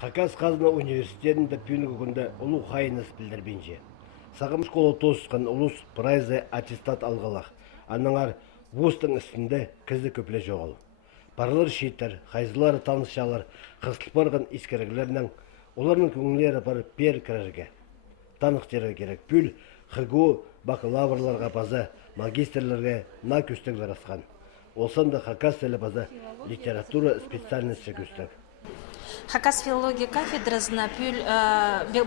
Хакас Қазына университетінде пүйінгі күнді ұлы хайыныз білдірбенже. Сағым школа тосқан ұлыс прайзы аттестат алғалақ. Аныңар вустың үстінде кізі көпле жоғал. Барлар шейтер, хайзылары танышалар, қысылып барған искерігілерінің, оларының көңілері бар пер кірерге. Танықтері керек пүл, хыгу, бакалаврларға базы, магистрлерге на көстігілер асқан. Олсан да Хакас тілі базы литература специальности көстік. Хакас филология кафедрасына пүл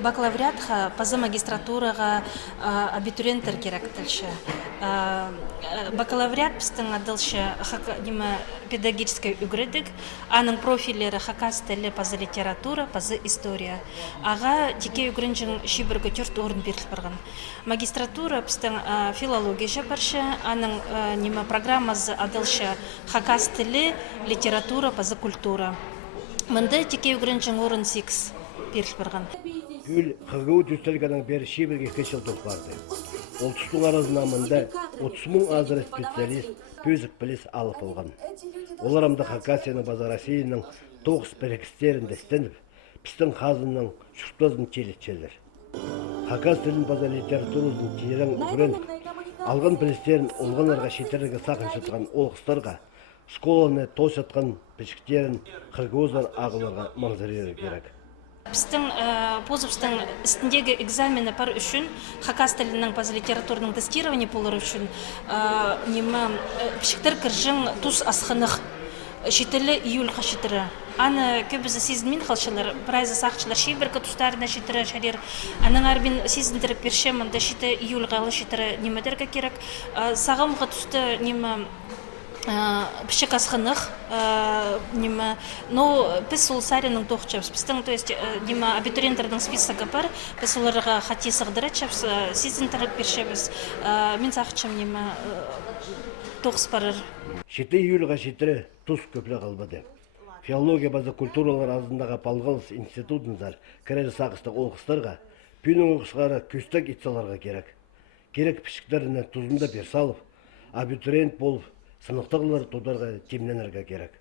бакалавриатқа, пазы магистратураға абитуриенттер керек тілші. Бакалавриат біздің адылшы педагогической үгірідік, аның профилері Хакас тілі, пазы литература, пазы история. Аға теке үгірінжің шибіргі түрт орын беріліп барған. Магистратура біздің филология жапаршы, аның программазы адылшы Хакас тілі, литература, пазы культура. Мында теке үгірінжің орын 6 беріліп барған. Пүл қығау түстелгенің бері шибірге кешіл тоқпарды. Ол тұстың арасына мында 30 мың азыры специалист пөзік біліс алып болған. Оларамда Хакасияның база Россияның 9 бірекістерінде істеніп, пістің қазының шұрттазын челетчелер. Хакас тілін база литературудың тенерен үгірін, алған білістерін олғанарға шетеріге сақын шытқан олғыстарға, школаны тос атқан пішіктерін қырғыздар ағыларға маңзарері керек. Біздің позывстың үстіндегі экзамені пар үшін, Хакас тілінің пазы литературының тестирование болар үшін, пішіктер кіржің тұз асқынық шетілі июль қашетірі. Аны көбізі сезінмен қалшылар, прайзы сақчылар шейбіргі тұстарына шетірі шарер. Аның арбен сезіндіріп бершем, анда шеті июль ғалы шетірі немедерге керек. Сағымға тұсты пішік асқынық, но біз сол сарының тоқчабыз. Біздің, то есть, абитуриентердің списогі бар, біз оларға қате сығдыры чабыз, сезіндіріп бершебіз. Мен сақчым тоқыс барыр. Шеті июльға шетірі тұз көплі қалбады. Филология базы культуралар азындағы палғалыс институтынызар кірері сақысты олғыстарға, пүйінің оқышқары көстік итсаларға керек. Керек пішіктеріне тұзында бер салып, абитуриент болып, сынықтағылар тударға темленерге керек.